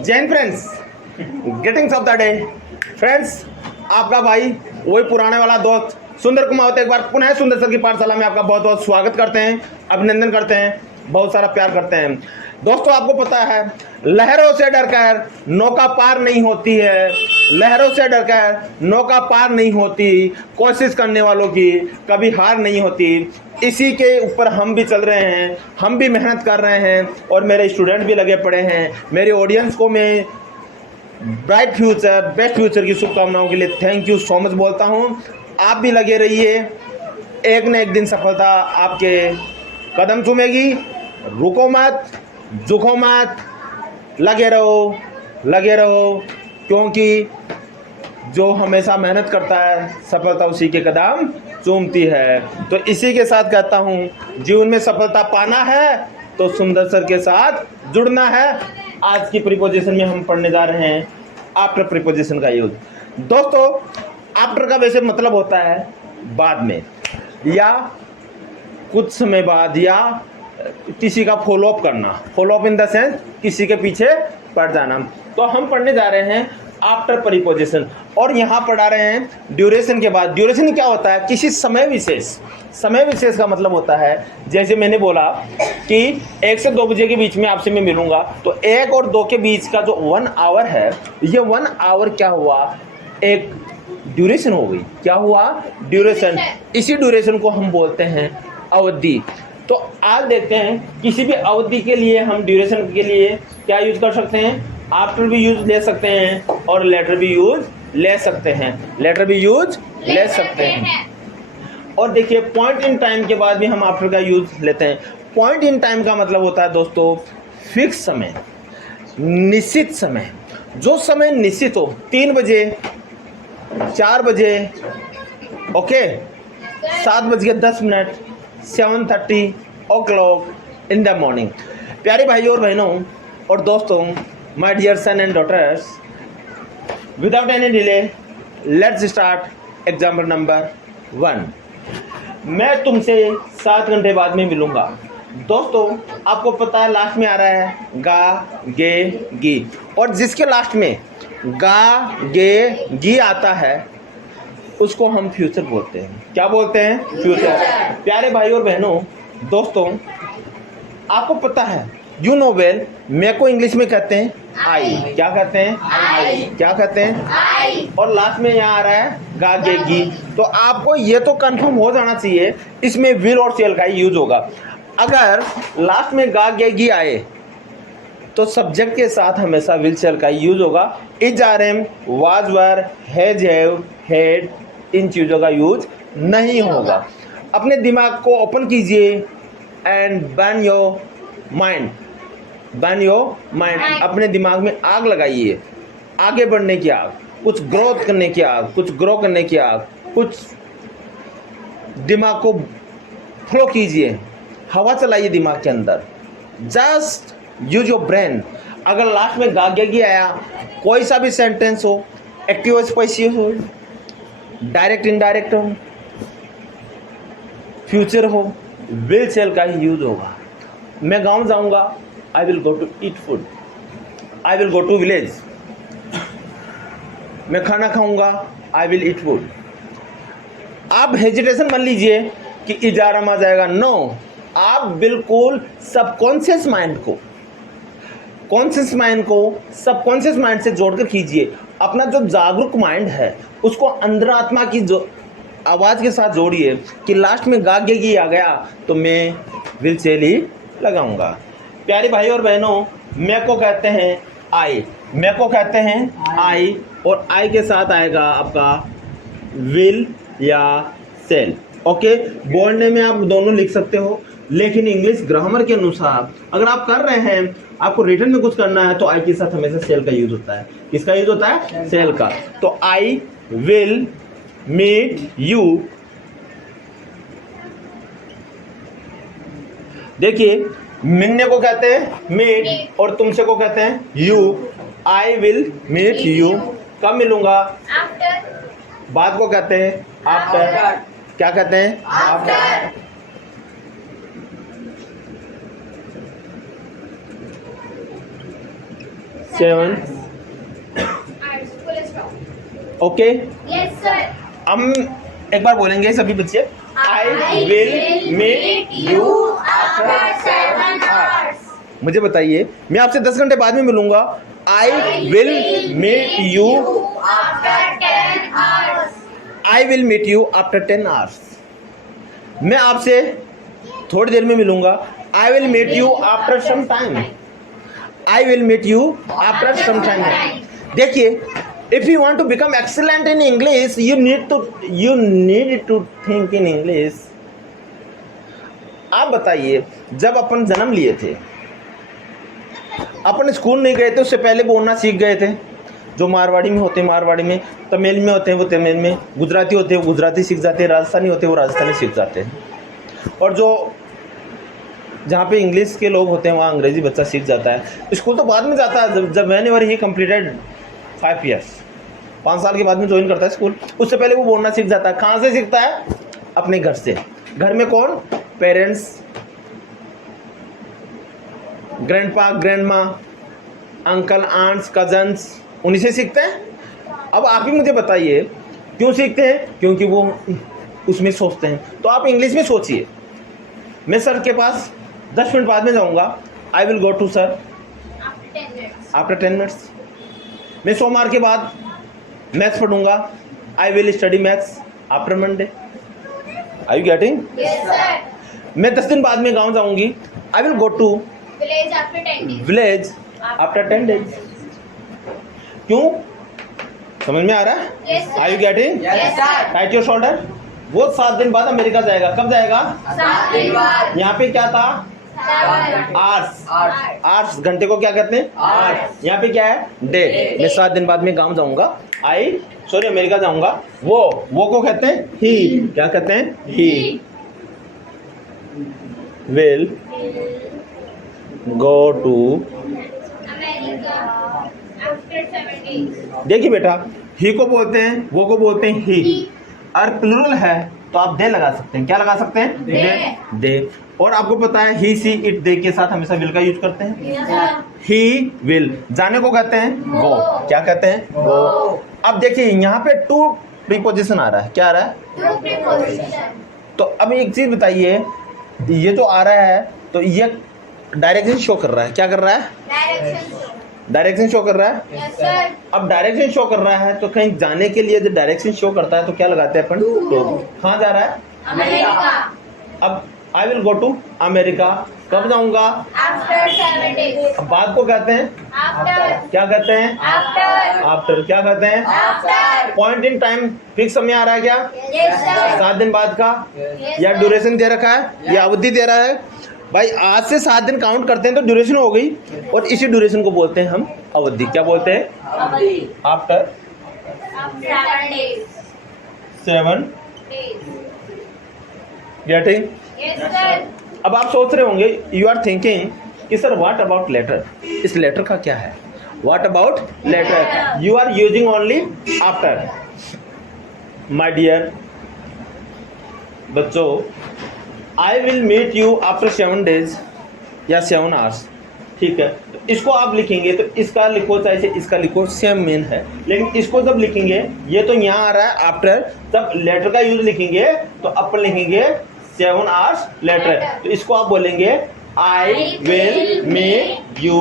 Jain friends, greetings of the day friends. आपका भाई वही पुराने वाला दोस्त सुंदर कुमावत एक बार पुनः सुंदर सर की पाठशाला में आपका बहुत बहुत स्वागत करते हैं, अभिनंदन करते हैं, बहुत सारा प्यार करते हैं। दोस्तों, आपको पता है लहरों से डरकर नौका पार नहीं होती है, लहरों से डरकर नौका पार नहीं होती, कोशिश करने वालों की कभी हार नहीं होती। इसी के ऊपर हम भी चल रहे हैं, हम भी मेहनत कर रहे हैं और मेरे स्टूडेंट भी लगे पड़े हैं। मेरे ऑडियंस को मैं ब्राइट फ्यूचर, बेस्ट फ्यूचर की शुभकामनाओं के लिए थैंक यू सो मच बोलता हूँ। आप भी लगे रहिए, एक न एक दिन सफलता आपके कदम चूमेगी। रुको मत, झुको मत, लगे रहो, क्योंकि जो हमेशा मेहनत करता है सफलता उसी के कदम चूमती है। तो इसी के साथ कहता हूँ, जीवन में सफलता पाना है तो सुंदर सर के साथ जुड़ना है। आज की प्रीपोजिशन में हम पढ़ने जा रहे हैं आफ्टर प्रीपोजिशन का यूज। दोस्तों, आफ्टर का वैसे मतलब होता है बाद में, या कुछ समय बाद, या किसी का फॉलोअप करना। फॉलोअप इन द सेंस किसी के पीछे पड़ जाना। तो हम पढ़ने जा रहे हैं आफ्टर प्रीपोजिशन और यहाँ पढ़ा रहे हैं ड्यूरेशन के बाद। ड्यूरेशन क्या होता है? किसी समय विशेष। समय विशेष का मतलब होता है, जैसे मैंने बोला कि 1 से 2 बजे के बीच में आपसे मैं मिलूंगा, तो 1 और 2 के बीच का जो 1 आवर है, ये 1 आवर क्या हुआ? एक ड्यूरेशन हो गई। क्या हुआ? ड्यूरेशन। इसी ड्यूरेशन को हम बोलते हैं अवधि। तो आज देखते हैं किसी भी अवधि के लिए हम ड्यूरेशन के लिए क्या यूज कर सकते हैं। आफ्टर भी यूज ले सकते हैं और लेटर भी यूज ले सकते हैं। लेटर भी यूज ले सकते हैं। और देखिए, पॉइंट इन टाइम के बाद भी हम आफ्टर का यूज लेते हैं। पॉइंट इन टाइम का मतलब होता है दोस्तों फिक्स समय, निश्चित समय। जो समय निश्चित हो, 3 बजे, 4 बजे, okay, 7:10, 7:30 o'clock in the morning. प्यारे भाइयों और बहनों और दोस्तों, my dear son and daughters, without any delay let's start example number 1। मैं तुमसे 7 घंटे बाद में मिलूंगा। दोस्तों, आपको पता है लास्ट में आ रहा है गा, गे, गी, और जिसके लास्ट में गा, गे, गी आता है उसको हम फ्यूचर बोलते हैं। क्या बोलते हैं? फ्यूचर। प्यारे भाई और बहनों दोस्तों, आपको पता है, यू नो वेल, मैं को इंग्लिश में कहते हैं आई। क्या कहते हैं? आई। क्या कहते हैं? आई। और लास्ट में यहाँ आ रहा है गा, गे, गी। तो आपको ये तो कंफर्म हो जाना चाहिए इसमें विल और शेल का ही यूज होगा। अगर लास्ट में गा, गे, गी आए तो सब्जेक्ट के साथ हमेशा विल शेल का यूज होगा। Is, are, am, was, were, has, have, had, इन चीज़ों का यूज नहीं होगा। अपने दिमाग को ओपन कीजिए and burn your mind. Burn your mind. अपने दिमाग में आग लगाइए, आगे बढ़ने की आग, कुछ ग्रोथ करने की आग, कुछ ग्रो करने की आग, कुछ दिमाग को फ्लो कीजिए, हवा चलाइए दिमाग के अंदर। Just use your brain. अगर लास्ट में गागेगी आया, कोई सा भी सेंटेंस हो, एक्टिव पैसिव हो, डायरेक्ट इनडायरेक्ट हो, फ्यूचर हो, विल शेल का ही यूज होगा। मैं गांव जाऊंगा, I will go to eat food. I will go to village. मैं खाना खाऊंगा, आई विल ईट फूड। आप हेजिटेशन मान लीजिए कि इजारा आ जाएगा। नो, आप बिल्कुल सबकॉन्शियस माइंड को सबकॉन्शियस माइंड से जोड़कर कीजिए। अपना जो जागरूक माइंड है उसको अंतरात्मा की जो आवाज़ के साथ जोड़िए कि लास्ट में गागेगी आ गया तो मैं विल शेल ही लगाऊंगा। प्यारे भाई और बहनों, मैं को कहते हैं आई। मैं को कहते हैं आई, और आई के साथ आएगा आपका विल या शेल। ओके, बोलने में आप दोनों लिख सकते हो, लेकिन इंग्लिश ग्रामर के अनुसार अगर आप कर रहे हैं, आपको रिटर्न में कुछ करना है, तो आई के साथ हमेशा शेल का यूज होता है। किसका यूज होता है? शेल का। तो आई विल मीट यू। देखिए, मिलने को कहते हैं मीट और तुमसे को कहते हैं you. I will meet you. कब मिलूंगा? आफ्टर। बाद को कहते हैं आफ्टर। क्या कहते हैं? आफ्टर। 7 ओके। Yes, sir. हम एक बार बोलेंगे सभी बच्चे, I will meet you after 7 hours. मुझे बताइए, मैं आपसे 10 घंटे बाद में मिलूंगा। I will meet you after 10 hours. I will meet you after 10 hours. मैं आपसे थोड़ी देर में मिलूंगा। I will meet you after some time. I will meet you after some time. देखिए, if you want to become excellent in English, you need to think in English. आप बताइए, जब अपन जन्म लिए थे, अपन स्कूल नहीं गए थे, उससे पहले बोलना सीख गए थे। जो मारवाड़ी में होते हैं मारवाड़ी में, तमिल में होते हैं वो तमिल में, गुजराती होते हैं वो गुजराती सीख जाते हैं, राजस्थानी होते हैं वो राजस्थानी सीख जाते हैं। और जो जहाँ पे इंग्लिश के लोग होते हैं वहाँ अंग्रेजी बच्चा सीख जाता है। स्कूल तो बाद में जाता है, जब मैंने ही कंप्लीटेड 5 ईयर्स, 5 साल के बाद में ज्वाइन करता है स्कूल। उससे पहले वो बोलना सीख जाता है। कहाँ से सीखता है? अपने घर से। घर में कौन? Parents, grandpa, grandma, uncle, aunts, cousins, उन्हीं से सीखते हैं। अब आप ही मुझे बताइए क्यों सीखते हैं? क्योंकि वो उसमें सोचते हैं। तो आप इंग्लिश में सोचिए। मैं सर के पास 10 मिनट बाद में जाऊंगा। I will go to sir after 10 minutes. मैं सोमवार के बाद मैथ्स पढ़ूंगा। I will study maths after Monday. Are you getting? Yes, sir. मैं 10 दिन बाद में गांव जाऊंगी। I will go to Village after 10 days. Village after 10 days. क्यों? समझ में आ रहा है? Yes, sir. आर you getting? Yes, sir. Tight your shoulder. वो 7 दिन बाद अमेरिका जाएगा। कब जाएगा? 7 दिन बाद. यहाँ पे क्या था? 7 आवर्स। आवर्स घंटे को क्या कहते हैं? आवर्स। यहाँ पे क्या है? डे। मैं 7 दिन बाद में गांव जाऊंगा। अमेरिका जाऊंगा। वो को कहते हैं ही। क्या कहते हैं? He will go to. America after 7 days. देखिए बेटा, ही को बोलते हैं, वो को बोलते हैं ही। और प्लूरल है तो आप दे लगा सकते हैं। क्या लगा सकते हैं? दे। और आपको पता है ही, सी, इट, दे के साथ हमेशा विल का यूज करते हैं। Yes, sir. He will. जाने को कहते हैं गो। क्या कहते हैं? गो। अब देखिए, यहाँ पे टू प्रीपोजिशन आ रहा है। क्या आ रहा है? Two preposition. तो अब एक चीज बताइए, ये तो आ रहा है तो ये डायरेक्शन शो कर रहा है। क्या कर रहा है? Direction. डायरेक्शन शो कर रहा है। Yes, sir. अब डायरेक्शन शो कर रहा है तो कहीं जाने के लिए जब डायरेक्शन शो करता है तो क्या लगाते हैं अपन? टू। कहाँ जा रहा है? America अब I will go to America. कब जाऊंगा? after 7 days. अब बाद को कहते हैं After. क्या कहते हैं? After. आफ्टर। क्या कहते हैं? After. Point in time fix समय आ रहा है क्या? Yes, sir. 7 दिन बाद का? Yes, या sir. ड्यूरेशन दे रखा है या अवधि दे रहा है? भाई आज से 7 दिन काउंट करते हैं तो ड्यूरेशन हो गई। और इसी ड्यूरेशन को बोलते हैं हम अवधि। क्या बोलते हैं? After After 7 days. 7 Days. Getting? Yes, sir. अब आप सोच रहे होंगे, यू आर थिंकिंग कि सर व्हाट अबाउट लेटर? इस लेटर का क्या है? What about later? You are using only after. My dear बच्चों, I will meet you after 7 days या 7 आवर्स। ठीक है, तो इसको आप लिखेंगे तो इसका लिखो चाहे इसका लिखो, सेम मीन है। लेकिन इसको जब लिखेंगे, ये तो यहाँ आ रहा है आफ्टर, जब लेटर का यूज लिखेंगे तो अपन लिखेंगे 7 आवर्स लेटर। तो इसको आप बोलेंगे I will meet you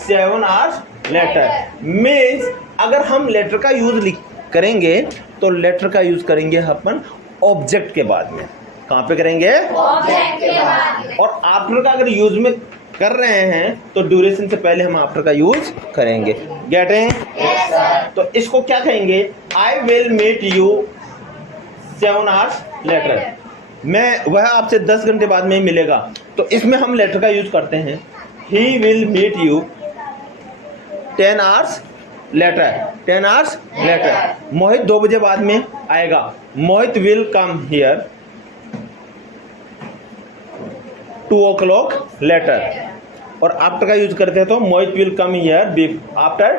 7 hours later. Means अगर हम लेटर का यूज करेंगे तो लेटर का यूज करेंगे अपन ऑब्जेक्ट के बाद में। कहाँ पे करेंगे? Object के बाद. और आफ्टर का अगर यूज में कर रहे हैं तो ड्यूरेशन से पहले हम आफ्टर का यूज करेंगे। गेटिंग? Yes, sir. तो इसको क्या कहेंगे? I will meet you 7 hours later. मैं वह आपसे 10 घंटे बाद में ही मिलेगा। तो इसमें हम लेटर का यूज करते हैं। He will meet you 10 hours later. 10 hours later. Mohit 2 बजे बाद में आएगा। Mohit will come here 2 o'clock later. और आफ्टर का यूज करते हैं तो Mohit will come here after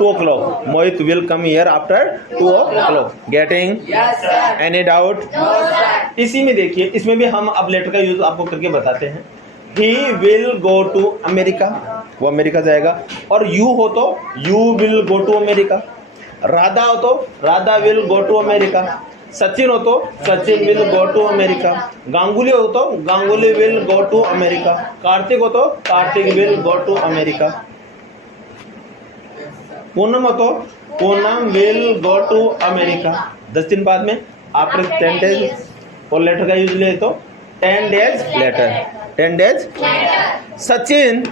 2 o'clock। Mohit will come here after 2 o'clock। Getting? Yes, sir. Any doubt? No, sir. इसी में देखिए, इसमें भी हम अब लेटर का यूज आपको करके बताते हैं। He will go to America. वो अमेरिका जाएगा। और यू हो तो you will go to America. Radha हो तो Radha will go to America. Sachin हो तो Sachin will go to America. Ganguly हो तो Ganguly will go to America. Kartik हो तो Kartik will go to America. Poonam हो तो Poonam will go to America. 10 दिन बाद में आफ्टर 10 डेज, और लेटर का यूज ले तो 10 डेज लेटर। 10 डेज सचिन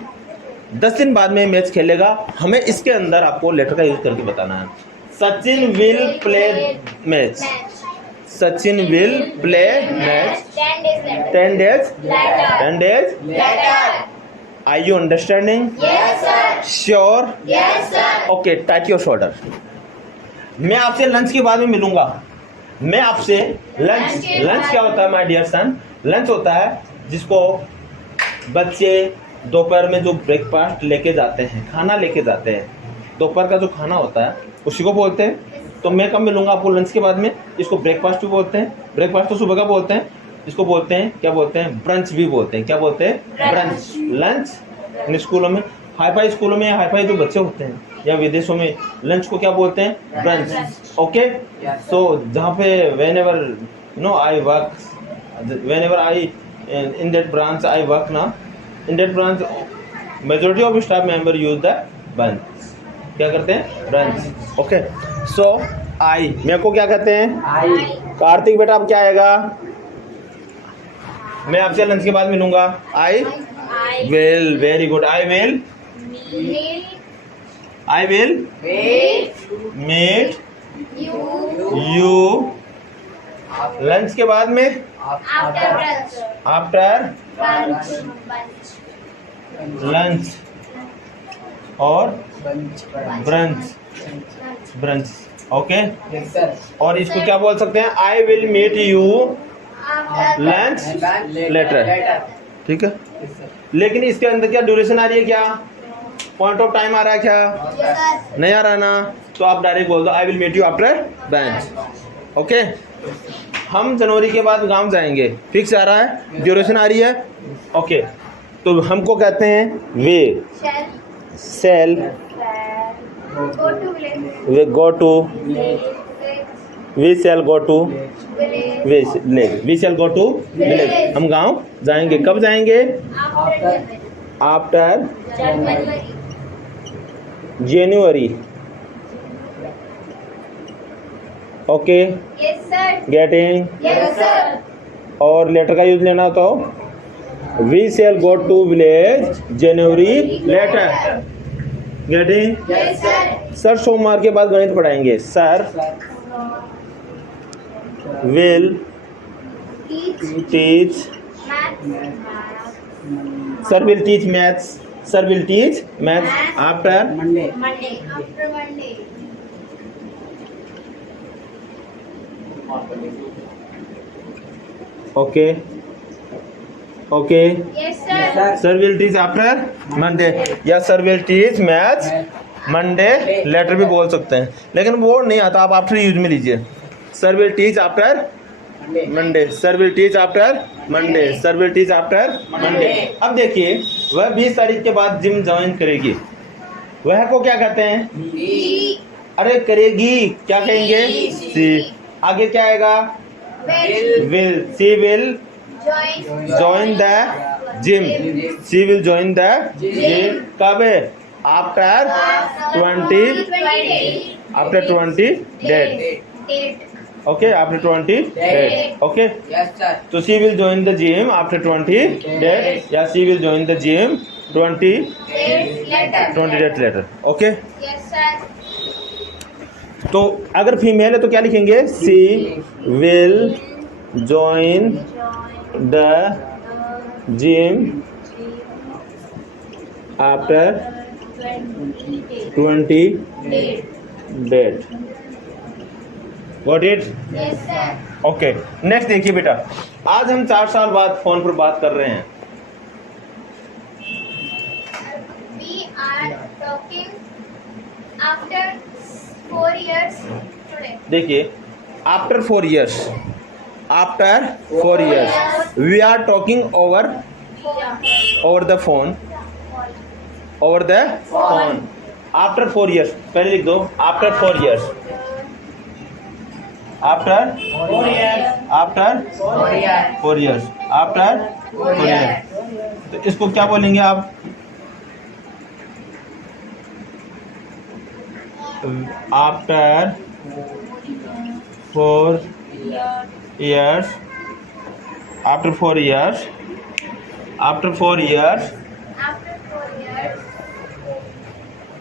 10 दिन बाद में मैच खेलेगा। हमें इसके अंदर आपको लेटर का यूज करके बताना है। Sachin will play match. Sachin will play match 10 days 10 days. Are you understanding? Yes, sir. Sure? Yes, sir. Okay, tight your shoulder. मैं आपसे लंच के बाद में मिलूंगा। मैं आपसे लंच क्या होता है माय डियर सन? लंच होता है जिसको बच्चे दोपहर में जो ब्रेकफास्ट लेके जाते हैं, खाना लेके जाते हैं, दोपहर का जो खाना होता है उसी को बोलते हैं। तो मैं कब मिलूंगा आपको? लंच के बाद में। इसको ब्रेकफास्ट भी बोलते हैं। ब्रेकफास्ट तो सुबह का बोलते हैं। इसको बोलते हैं, क्या बोलते हैं? ब्रंच भी बोलते हैं। क्या बोलते हैं? ब्रंच। लंच इन स्कूलों में, हाई-फाई स्कूलों में, हाई-फाई जो बच्चे होते हैं या विदेशों में, लंच को क्या बोलते हैं? ब्रंच। ओके, सो जहाँ पे whenever no I work, whenever I in that branch I work ना, in that branch majority of staff member use the branch. क्या करते हैं? ब्रंच। ओके, सो आई मेरे को क्या कहते हैं? आई। कार्तिक बेटा अब क्या आएगा? मैं आपसे लंच के बाद मिलूंगा। I will, very good. I will meet you lunch के बाद में आफ्टर लंच और ब्रंच। ओके, और इसको क्या बोल सकते हैं? I will meet you lunch later. ठीक है, लेकिन इसके अंदर क्या ड्यूरेशन आ रही है? क्या पॉइंट ऑफ टाइम आ रहा है? क्या नहीं आ रहा ना? तो आप डायरेक्ट बोल दो I will meet you after lunch. Okay, हम जनवरी के बाद गांव जाएंगे, फिक्स आ रहा है, ड्यूरेशन आ रही है। ओके, तो हमको कहते हैं we shall, we go to, we shall go to village, we shall go to village. हम गांव जाएंगे। कब जाएंगे? After January. Okay, getting. और लेटर का यूज लेना तो we shall go to village January later. Getting? Sir सोमवार के बाद गणित पढ़ाएंगे। Sir will teach sir will teach maths after Monday. okay Yes, sir. sir will teach after Monday या sir will teach maths Monday later भी बोल सकते हैं, लेकिन वो नहीं आता, आप आफ्टर यूज में लीजिए। Sir will teach after Monday, sir will teach after Monday, sir will teach after Monday. अब देखिए, वह 20 तारीख के बाद जिम ज्वाइन करेगी, वह को क्या कहते हैं? अरे करेगी, क्या कहेंगे? सी। आगे क्या आएगा? Will. She will join the gym, she will join the gym. कब? After 20 date. Okay, after 20 days. Okay. Yes, sir. So she will join the gym after 20 days. Yeah, she will join the gym 20 days later. Okay. Yes, sir. तो अगर female है तो क्या लिखेंगे? She will join the gym after 20 days. Got it? Yes, sir. Okay, next देखिए बेटा, आज हम 4 साल बाद फोन पर बात कर रहे हैं। We are talking after 4 years today. देखिए, after 4 years, after 4 years we are talking over the phone over the phone. After 4 years, पहले लिख दो after 4 years, after 4 years, after 4 years, after 4 years। तो इसको क्या बोलेंगे आप? After 4 years, after 4 years, after 4 years,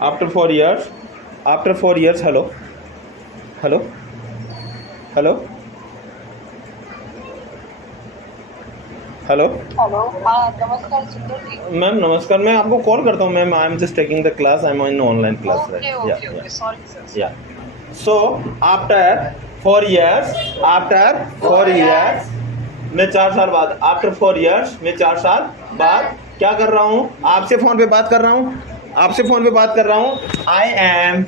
After 4 years. After 4 years, hello hello hello hello hello, हाँ नमस्कार सुंदर जी। मैम नमस्कार, मैं आपको कॉल करता हूँ ma'am. I am just taking the class, I am in online class, okay okay okay, sorry sir. या so after 4 years, after 4 years मैं 4 साल बाद, आफ्टर 4 years मैं 4 साल बाद क्या कर रहा हूँ? आपसे फोन पे बात कर रहा हूँ, आपसे फोन पे बात कर रहा हूँ। आई एम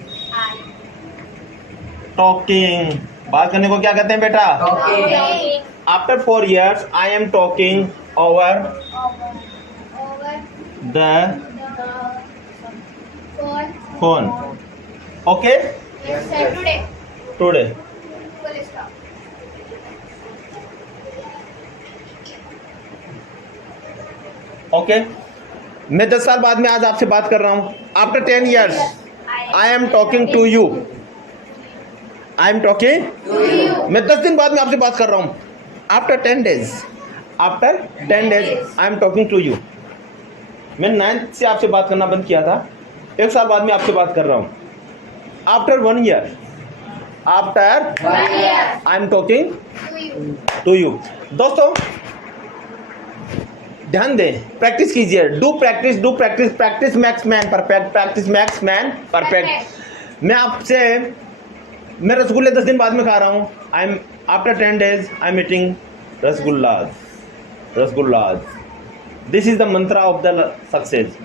टॉकिंग, बात करने को क्या कहते हैं बेटा? Talking. After 4 years I am talking over Over the the phone. Phone. Okay, Yes, sir. Today. Today Full stop. Okay. मैं 10 साल बाद में आज आपसे बात कर रहा हूँ। After 10 years I am talking to you, I am talking, मैं 10 दिन बाद में आपसे बात कर रहा हूँ। After 10 days, after 10 days I am talking to you. मैं 9th से आपसे बात करना बंद किया था, 1 साल बाद में आपसे बात कर रहा हूँ। After 1 year, after 1 year. I am talking To you. To you. दोस्तों ध्यान दें, प्रैक्टिस कीजिए, do practice, do practice, practice makes man perfect, practice makes man perfect. मैं आपसे, मैं रसगुल्ले 10 दिन बाद में खा रहा हूँ। I am after 10 days I am eating rasgullas, rasgullas. This is the mantra of the success.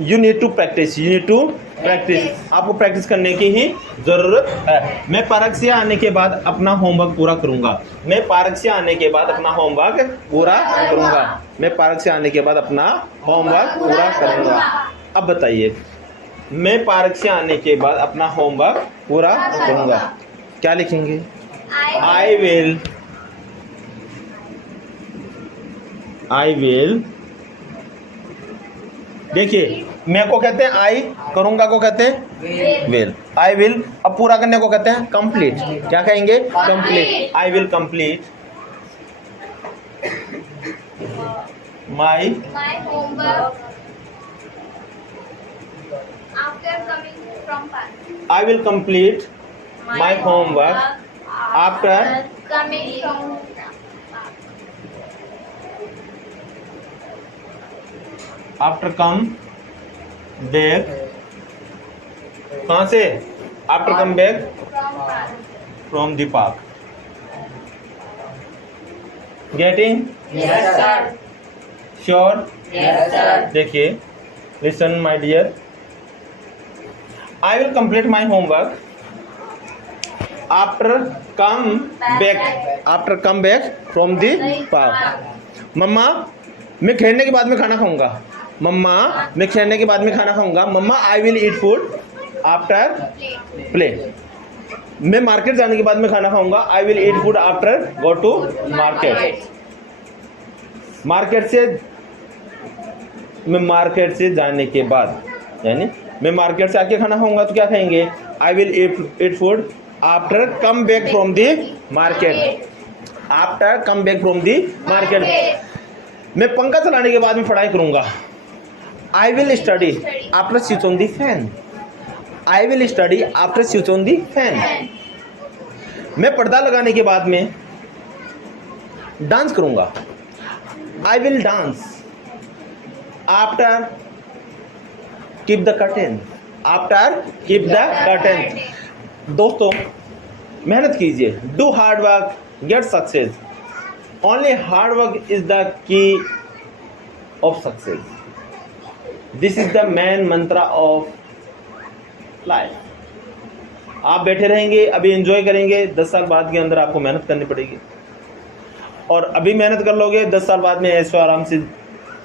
You need to practise, you need to practise. आपको प्रैक्टिस करने की ही जरूरत है। मैं पार्क से आने के बाद अपना होमवर्क पूरा करूंगा, मैं पार्क से आने के बाद अपना होमवर्क पूरा करूंगा, मैं पार्क से आने के बाद अपना होमवर्क पूरा करूंगा। अब बताइए, मैं पार्क से आने के बाद अपना होमवर्क पूरा करूंगा, क्या लिखेंगे? I will, I will. देखिए, मैं को कहते हैं आई, करूंगा को कहते हैं विल, आई विल। अब पूरा करने को कहते हैं कंप्लीट, क्या कहेंगे? Complete. I will complete my, My homework after coming from park. I will complete my homework after Coming from park. After come back. कहाँ से? After come back From park. From the park. Getting Yes, sir. Sure? Yes, sir. देखिए, listen my dear, I will complete my homework after come back, after come back from the park. मम्मा मैं खेलने के बाद में खाना खाऊंगा, मम्मा मैं खेलने के बाद में खाना खाऊंगा। मम्मा I will eat food after Play. Play. मैं मार्केट जाने के बाद में खाना खाऊंगा, I will eat food after go to market. Market से, मैं मार्केट से जाने के बाद, यानी मैं मार्केट से आके खाना खाऊंगा तो क्या खाएंगे? आई will eat food after come back from the market, after come back from the market. मैं पंखा चलाने के बाद में पढ़ाई करूंगा, आई will study after switch on the fan, I will study after switch on the fan. मैं पर्दा लगाने के बाद में डांस करूंगा, I will dance after keep the curtain, after keep the curtain. दोस्तों मेहनत कीजिए, do hard work get success, only hard work is the key of success. This is the main Mantra of life. आप बैठे रहेंगे, अभी enjoy करेंगे, 10 साल बाद के अंदर आपको मेहनत करनी पड़ेगी, और अभी मेहनत कर लोगे 10 साल बाद में ऐसे आराम से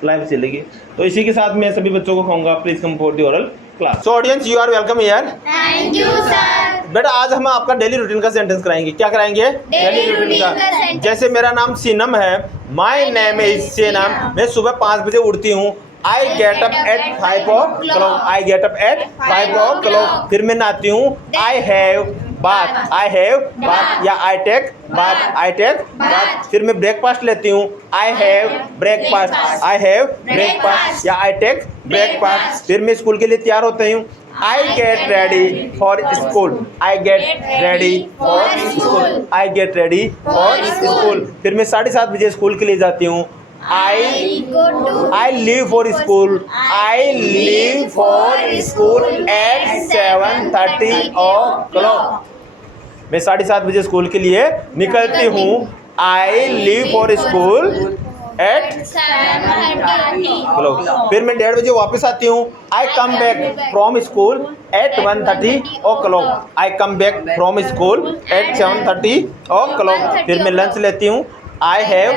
लाइव चलेगी। तो इसी के साथ मैं सभी बच्चों को कहूँगा please come for the oral class. So audience you are welcome here. Thank you sir. बेटा आज हम आपका डेली रूटीन का सेंटेंस कराएंगे। क्या कराएंगे? डेली रूटीन का sentence। जैसे मेरा नाम सीनम है, माई नेम इज सीनम। मैं सुबह 5 बजे उठती हूँ। I get up at 5 o'clock। I get up at 5 o'clock। फिर मैं नहाती हूँ। I have bath. I have bath या I take bath. I take bath. फिर मैं ब्रेकफास्ट लेती हूँ। I have breakfast. I have breakfast या आई टेक ब्रेकफास्ट। फिर मैं स्कूल के लिए तैयार होती हूँ। I get ready for school। I get ready for school। I get ready for school। फिर मैं 7:30 बजे स्कूल के लिए जाती हूँ। I leave for school। I leave for school at 7:30 o'clock। मैं 7:30 बजे स्कूल के लिए निकलती हूँ। I leave for school at 7:30 o'clock। फिर मैं 1:30 बजे वापस आती हूँ। I come back from school at 1:30 o'clock। I come back from school at 7:30 o'clock। फिर मैं लंच लेती हूँ। I have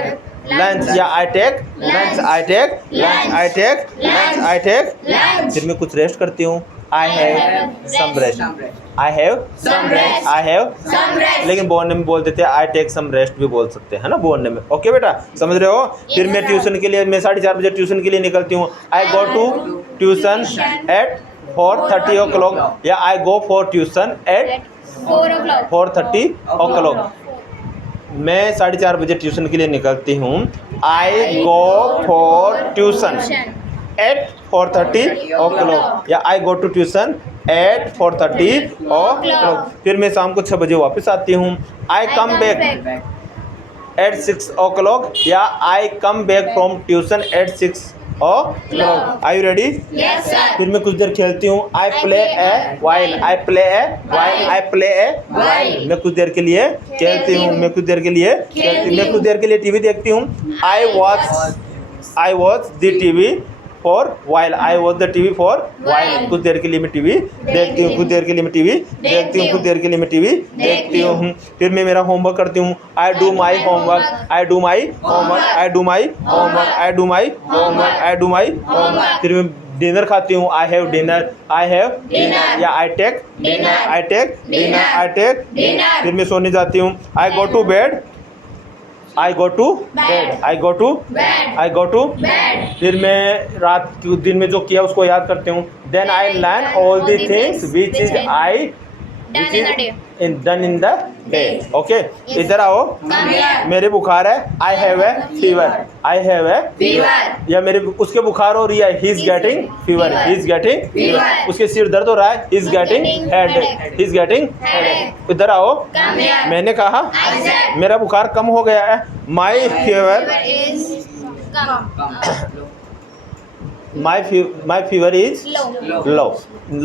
lunch या I take lunch। I take lunch। I take lunch। I take lunch। फिर मैं कुछ रेस्ट करती हूँ। I have some rest। I have Some rest। I have Some rest। लेकिन बोलने में बोल देते हैं I take some rest भी बोल सकते हैं ना बोलने में। ओके बेटा समझ रहे हो? फिर मैं ट्यूशन के लिए मैं 4:30 बजे ट्यूशन के लिए निकलती हूँ। I go to tuition at 4:30 o'clock या I go for tuition at 4 o'clock। 4:30 o'clock। मैं 4:30 बजे ट्यूशन के लिए निकलती हूँ। I go for tuition at 4:30 o'clock या I go to tuition at 4:30 o'clock। फिर मैं शाम को 6 बजे वापस आती हूँ। I come back at 6 o'clock या I come back from tuition at 6 o'clock। Are you ready? Yes sir। फिर मैं कुछ देर खेलती हूँ। I play a while। I play a while। I play a while। मैं कुछ देर के लिए खेलती हूँ। मैं कुछ देर के लिए खेलती हूँ। मैं कुछ देर के लिए टीवी देखती हूँ। I watch the TV for while। I watch the TV for while। कुछ देर के लिए मैं टीवी देखती हूँ। कुछ देर के लिए मैं टीवी देखती हूँ। कुछ देर के लिए मैं टीवी देखती हूँ। फिर मैं मेरा होमवर्क करती हूँ। I do my homework। I do my homework। I do my homework। I do my homework। I do my homework। फिर मैं डिनर खाती हूँ। I have dinner। I have dinner या I take dinner। I take dinner। I take dinner। फिर मैं सोने जाती हूँ। I go to bed। I go to bed। I go to bed। I go to bed। फिर मैं रात के दिन में जो किया उसको याद करती हूँ। Then I learn all the things which is done in the day। Okay इधर आओ। मेरे बुखार है। I have a fever। I have a Fever। या मेरे उसके बुखार हो रही है। He is getting fever। He is getting fever। उसके सिर दर्द हो रहा है। He is getting headache। He is getting headache। इधर आओ। मैंने कहा I said। मेरा बुखार कम हो गया है। My fever is my fever is low।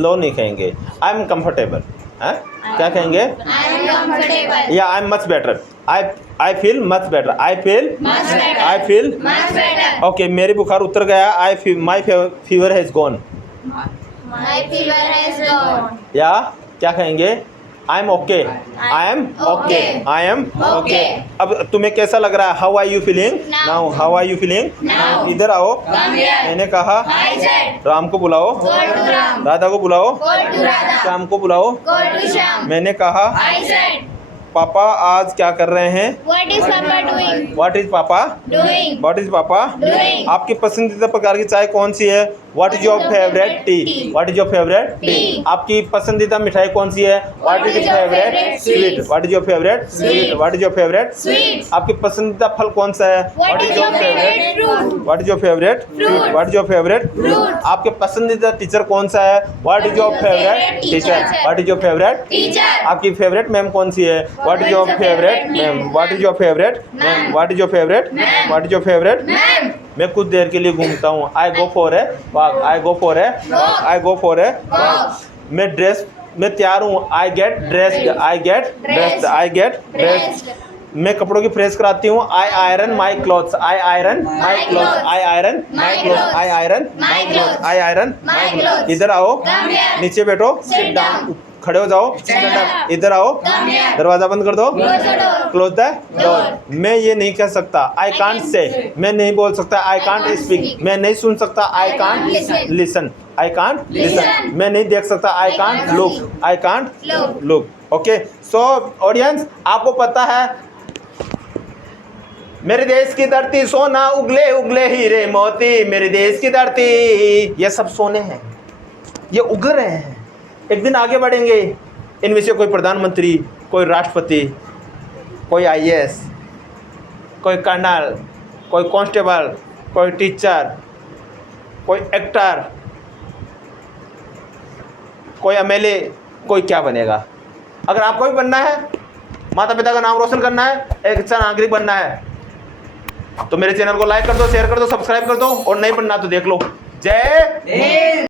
low नहीं कहेंगे। I am comfortable। हाँ क्या कहेंगे? I am comfortable। या I am much better। I feel much better। I feel Much better। I feel Much better। Okay मेरी बुखार उतर गया। my fever has gone। My fever has gone। या क्या कहेंगे? I am okay। I am okay। I am okay। अब तुम्हें कैसा लग रहा है? How are you feeling now? How are you feeling Now। इधर आओ। Come here। मैंने कहा I said। राम को बुलाओ। Go to Ram। राधा को बुलाओ। Go to Radha। श्याम को बुलाओ। Go to Sham। मैंने कहा I said। पापा आज क्या कर रहे हैं? What is Papa doing? What is पापा Doing। What is पापा Doing। आपकी पसंदीदा प्रकार की चाय कौन सी है? What is your favorite tea? What is your favorite tea? Tea। आपकी पसंदीदा मिठाई कौन सी है? What is your favorite sweet? What is your favorite sweet? What is your favorite Sweet। आपकी पसंदीदा फल कौन सा है? What is your favorite fruit? What is your favorite Fruit। What is your favorite Fruit। आपके पसंदीदा टीचर कौन सा है? What is your favorite teacher? What is your favorite Teacher। आपकी फेवरेट मैम कौन सी है? What is your favorite ma'am? What is your favorite ma'am? What is your favorite Ma'am। What is your favorite Ma'am। मैं कुछ देर के लिए घूमता हूँ। I go for a walk। I go for a Walk। I go for a Walk। मैं तैयार हूँ। I get dressed। I get dressed। I get dressed। मैं कपड़ों की प्रेस कराती हूँ। I iron my clothes। I iron my clothes। I iron my clothes। I iron my clothes। I iron my clothes। इधर आओ। Come here। नीचे बैठो। Sit down। खड़े हो जाओ, Stand up. इधर आओ, Come here. दरवाजा बंद कर दो, Close the door. Close the door. Door. मैं ये नहीं कह सकता, आई I कांट can't से, say. मैं नहीं बोल सकता, आई I can't can't speak, speak. मैं नहीं सुन सकता, आई I can't can't listen. Listen, I can't listen, Listen. मैं नहीं देख सकता, आई I can't can't look, see. I can't Look. Look. Okay, so audience, आपको पता है मेरे देश की धरती सोना, उगले उगले हीरे मोती, मेरे देश की धरती, ये सब सोने हैं, ये उग रहे हैं, एक दिन आगे बढ़ेंगे, इनमें से कोई प्रधानमंत्री, कोई राष्ट्रपति, कोई आईएएस, कोई कर्नल, कोई कांस्टेबल, कोई टीचर, कोई एक्टर, कोई एमएलए, कोई क्या बनेगा। अगर आपको भी बनना है, माता पिता का नाम रोशन करना है, एक अच्छा नागरिक बनना है, तो मेरे चैनल को लाइक कर दो, शेयर कर दो, सब्सक्राइब कर दो, और नहीं बनना तो देख लो। जय हिंद।